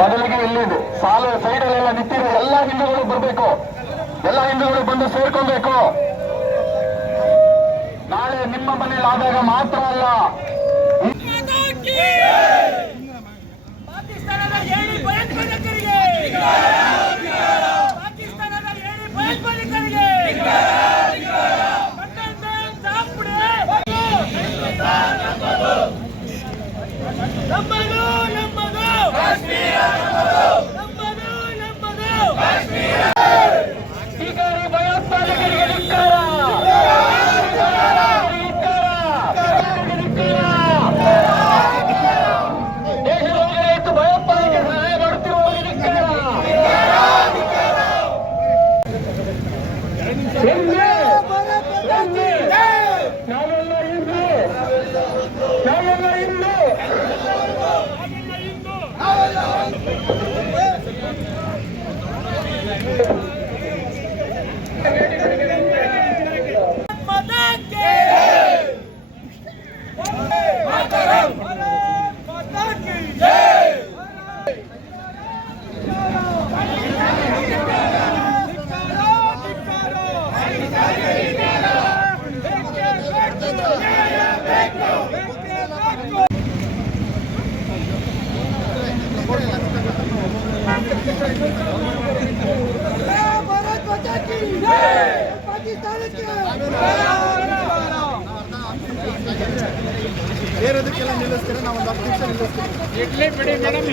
ಮೊದಲಿಗೆ ಇಲ್ಲಿ ಸಾಲು ಸೈಡಲ್ಲೆಲ್ಲ ನಿಂತಿರೋ ಎಲ್ಲ ಹಿಂದೂಗಳು ಬರಬೇಕು, ಎಲ್ಲ ಹಿಂದೂಗಳು ಬಂದು ಸೇರ್ಕೊಬೇಕು. ನಾಳೆ ನಿಮ್ಮ ಮನೇಲಿ ಆದಾಗ ಮಾತ್ರ ಅಲ್ಲ, ಪಾಕಿಸ್ತಾನದ ಏಳಿ ಭಯೋತ್ಪಾದಕರಿಗೆ, ಪಾಕಿಸ್ತಾನದ ಏಳಿ ಭಯೋತ್ಪಾದಕರಿಗೆ ನಮ್ಮದು ನಮ್ಮದು ಕಾಶ್ಮೀರ, ನಮ್ಮದು ನಮ್ಮದು ಕಾಶ್ಮೀರ. ಈಗ ಭಯೋತ್ಪಾದಕರಿಗೆ ಧಿಕ್ಕಾರ, ದೇಶದ ಭಯೋತ್ಪಾದಕರಿಗೆ ಸಹಾಯ ಮಾಡುತ್ತಿರುವವರಿಗೆ ಧಿಕ್ಕಾರ. ನಾವೆಲ್ಲ ಹಿಂದೂ, ನಾವೆಲ್ಲ ಹಿಂದೂ. ಬೇರೆದಕ್ಕೆಲ್ಲ ನಿಲ್ಲಿಸ್ತೀರಾ, ನಾವು ಒಂದು 10 ನಿಮಿಷ ನಿಲ್ಲಿಸ್ತೀವಿ. ಇಡ್ಲಿ ಬಿಡಿ ಮೇಡಮ್.